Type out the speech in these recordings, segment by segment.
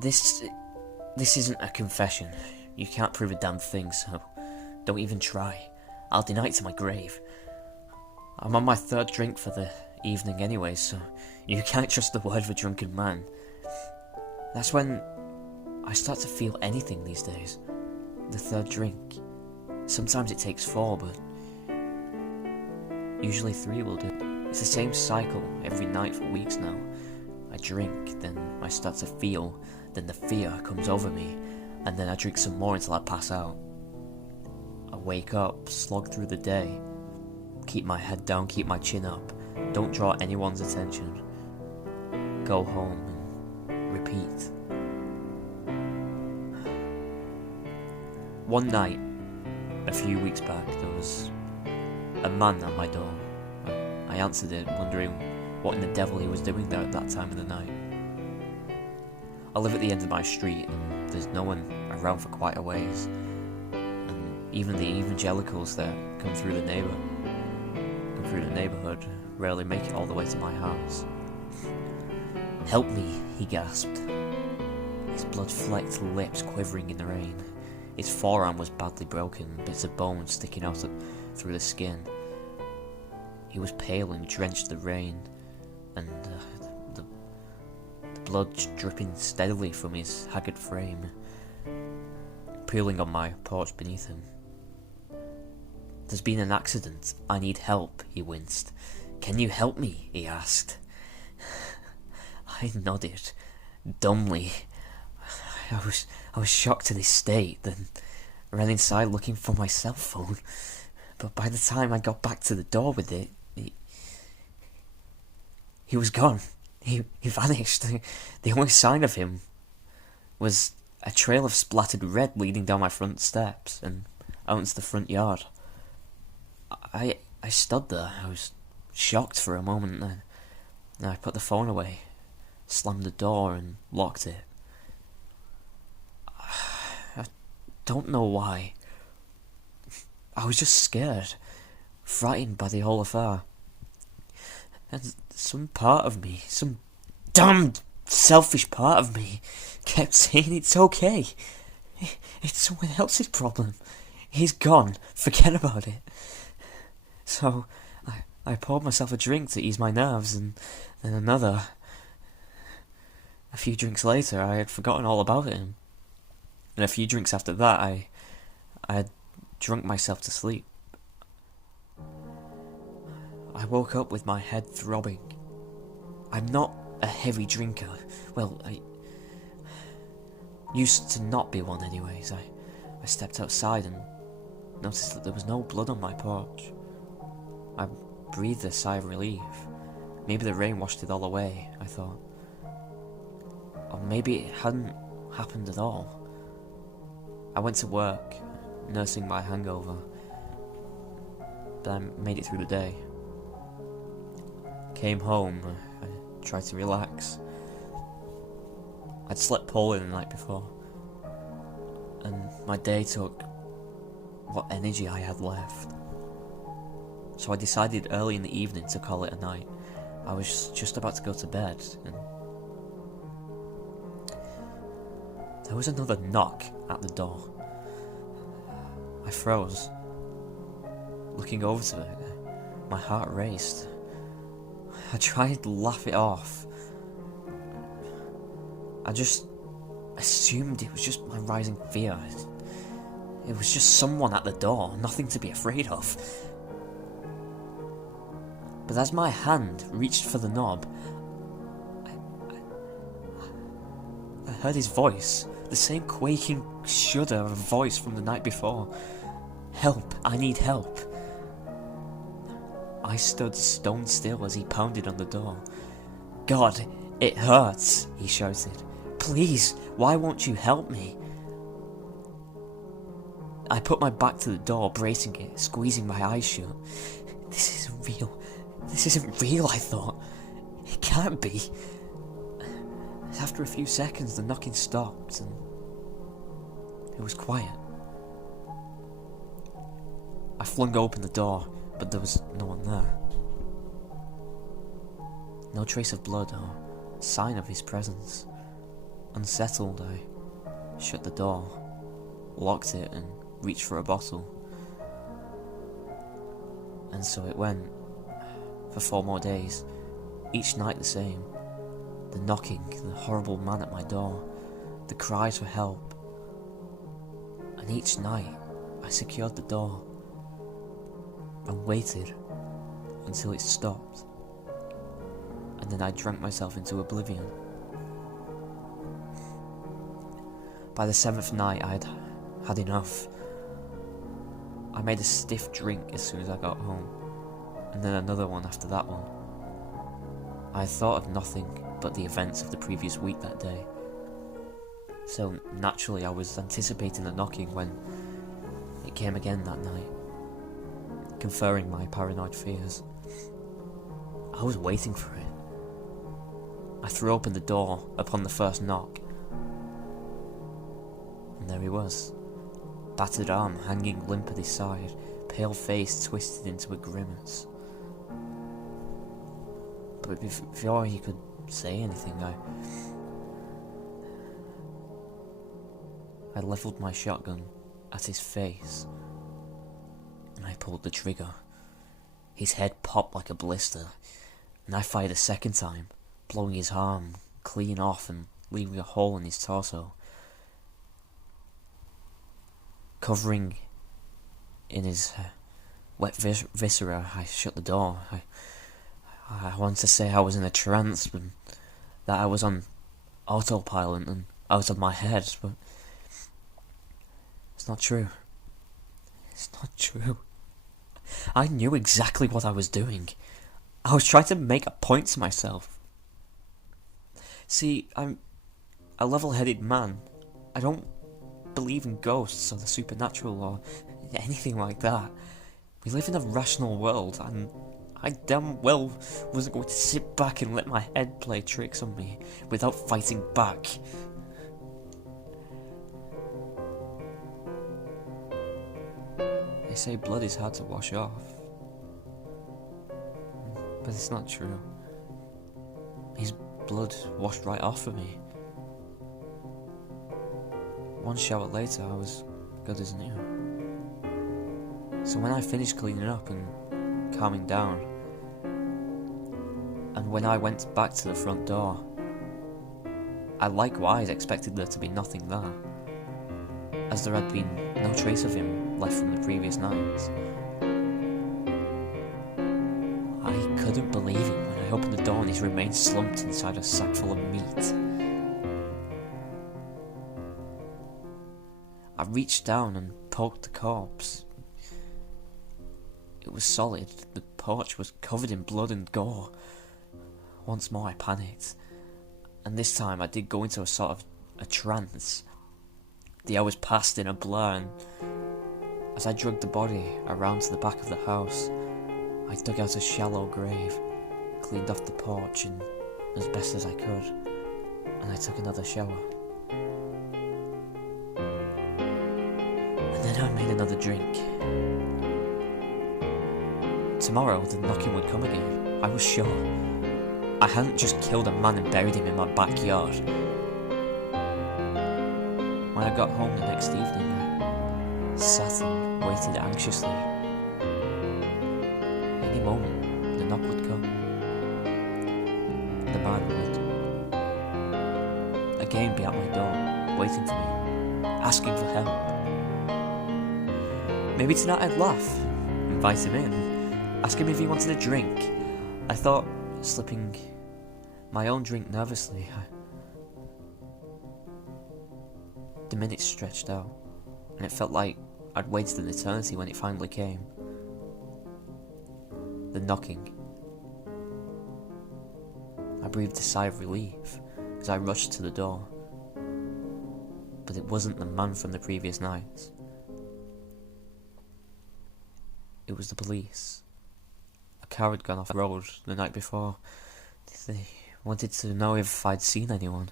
This isn't a confession. You can't prove a damn thing, so don't even try. I'll deny it to my grave. I'm on my third drink for the evening anyway, so you can't trust the word of a drunken man. That's when I start to feel anything these days. The third drink. Sometimes it takes 4, but usually 3 will do. It's the same cycle every night for weeks now. I drink, then I start to feel, then the fear comes over me, and then I drink some more until I pass out. I wake up, slog through the day, keep my head down, keep my chin up, don't draw anyone's attention, go home and repeat. One night, a few weeks back, there was a man at my door. I answered it, wondering what in the devil he was doing there at that time of the night. I live at the end of my street, and there's no one around for quite a ways. And even the evangelicals that come through the neighbourhood rarely make it all the way to my house. "Help me," he gasped, his blood-flecked lips quivering in the rain. His forearm was badly broken, bits of bone sticking out through the skin. He was pale and drenched in the rain, and the blood dripping steadily from his haggard frame, pooling on my porch beneath him. "There's been an accident. I need help," he winced. "Can you help me?" he asked. I nodded, dumbly. I was shocked to this state, then ran inside looking for my cell phone. But by the time I got back to the door with it, he was gone. He vanished. The only sign of him was a trail of splattered red leading down my front steps and out into the front yard. I stood there. I was shocked for a moment, then I put the phone away, slammed the door and locked it. I don't know why. I was just scared, frightened by the whole affair. And some part of me, some damned selfish part of me, kept saying it's okay. It's someone else's problem. He's gone. Forget about it. So I poured myself a drink to ease my nerves, and then another. A few drinks later, I had forgotten all about him. And a few drinks after that, I had drunk myself to sleep. I woke up with my head throbbing. I'm not a heavy drinker. Well, I used to not be one anyways. I stepped outside and noticed that there was no blood on my porch. I breathed a sigh of relief. Maybe the rain washed it all away, I thought. Or maybe it hadn't happened at all. I went to work, nursing my hangover, but I made it through the day. Came home, I tried to relax. I'd slept poorly the night before, and my day took what energy I had left. So I decided early in the evening to call it a night. I was just about to go to bed, and there was another knock at the door. I froze, looking over to it. My heart raced. I tried to laugh it off. I just assumed it was just my rising fear. It was just someone at the door, nothing to be afraid of. But as my hand reached for the knob, I heard his voice, the same quaking shudder of a voice from the night before. "Help, I need help." I stood stone still as he pounded on the door. "God, it hurts," he shouted. "Please, why won't you help me?" I put my back to the door, bracing it, squeezing my eyes shut. This isn't real. This isn't real, I thought. It can't be. After a few seconds, the knocking stopped, and it was quiet. I flung open the door, but there was no one there. No trace of blood or sign of his presence. Unsettled, I shut the door, locked it, and reached for a bottle. And so it went, for 4 more days, each night the same. The knocking, the horrible man at my door, the cries for help. And each night, I secured the door and waited until it stopped. And then I drank myself into oblivion. By the 7th night, I'd had enough. I made a stiff drink as soon as I got home, and then another one after that one. I thought of nothing but the events of the previous week that day. So naturally I was anticipating the knocking when it came again that night, conferring my paranoid fears. I was waiting for it. I threw open the door upon the first knock, and there he was, battered arm hanging limp at his side, pale face twisted into a grimace. But before he could say anything, I levelled my shotgun at his face, and I pulled the trigger. His head popped like a blister, and I fired a second time, blowing his arm clean off and leaving a hole in his torso. Covering in his wet viscera, I shut the door. I wanted to say I was in a trance, but that I was on autopilot and out of my head, but it's not true. It's not true. I knew exactly what I was doing. I was trying to make a point to myself. See, I'm a level-headed man. I don't believe in ghosts or the supernatural or anything like that. We live in a rational world, and I damn well wasn't going to sit back and let my head play tricks on me without fighting back. They say blood is hard to wash off, but it's not true. His blood washed right off of me. One shower later, I was good as new. So when I finished cleaning up and calming down, and when I went back to the front door, I likewise expected there to be nothing there, as there had been no trace of him left from the previous nights. I couldn't believe it when I opened the door and he remained slumped inside a sack full of meat. I reached down and poked the corpse. It was solid. The porch was covered in blood and gore. Once more I panicked, and this time I did go into a sort of a trance. The hours passed in a blur, and as I dragged the body around to the back of the house, I dug out a shallow grave, cleaned off the porch and as best as I could, and I took another shower. And then I made another drink. Tomorrow the knocking would come again, I was sure. I hadn't just killed a man and buried him in my backyard. When I got home the next evening, I sat and waited anxiously. Any moment, the knock would come. The man would again be at my door, waiting for me, asking for help. Maybe tonight I'd laugh, invite him in, ask him if he wanted a drink. I thought, slipping my own drink nervously. The minutes stretched out, and it felt like I'd waited an eternity when it finally came. The knocking. I breathed a sigh of relief as I rushed to the door. But it wasn't the man from the previous night. It was the police. A car had gone off the road the night before. They wanted to know if I'd seen anyone.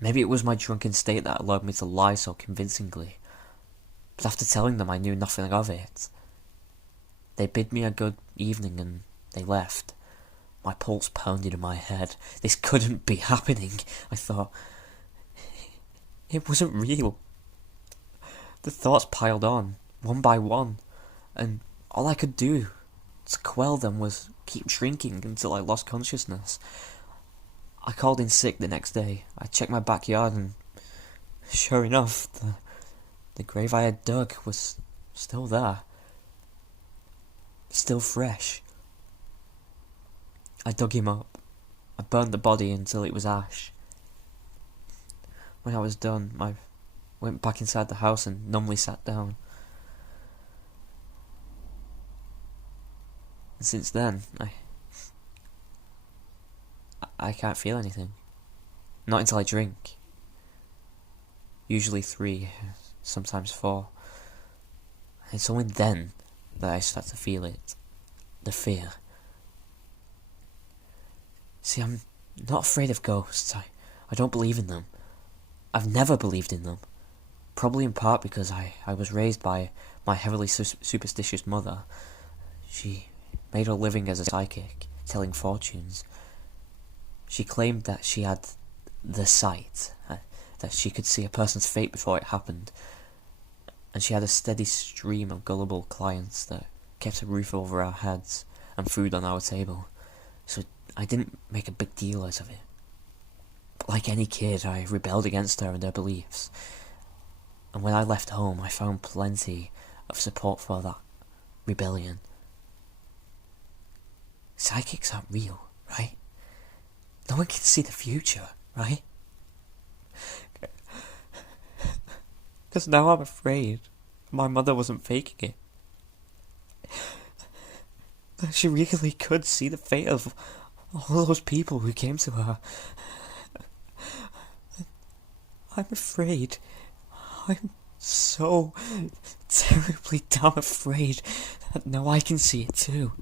Maybe it was my drunken state that allowed me to lie so convincingly, but after telling them I knew nothing of it, they bid me a good evening and they left, My pulse pounded in my head. This couldn't be happening, I thought. It wasn't real. The thoughts piled on, one by one, and all I could do to quell them was keep shrinking until I lost consciousness. I called in sick the next day. I checked my backyard and, sure enough, the grave I had dug was still there. Still fresh. I dug him up. I burned the body until it was ash. When I was done, I went back inside the house and numbly sat down. And since then, I can't feel anything. Not until I drink. Usually 3, sometimes 4. It's only then that I start to feel it. The fear. See, I'm not afraid of ghosts. I don't believe in them. I've never believed in them. Probably in part because I was raised by my heavily superstitious mother. She made her living as a psychic, telling fortunes. She claimed that she had the sight, that she could see a person's fate before it happened, and she had a steady stream of gullible clients that kept a roof over our heads and food on our table, so I didn't make a big deal out of it. But like any kid, I rebelled against her and her beliefs, and when I left home, I found plenty of support for that rebellion. Psychics aren't real, right? No one can see the future, right? Because now I'm afraid my mother wasn't faking it. That she really could see the fate of all those people who came to her. I'm afraid. I'm so terribly damn afraid that now I can see it too.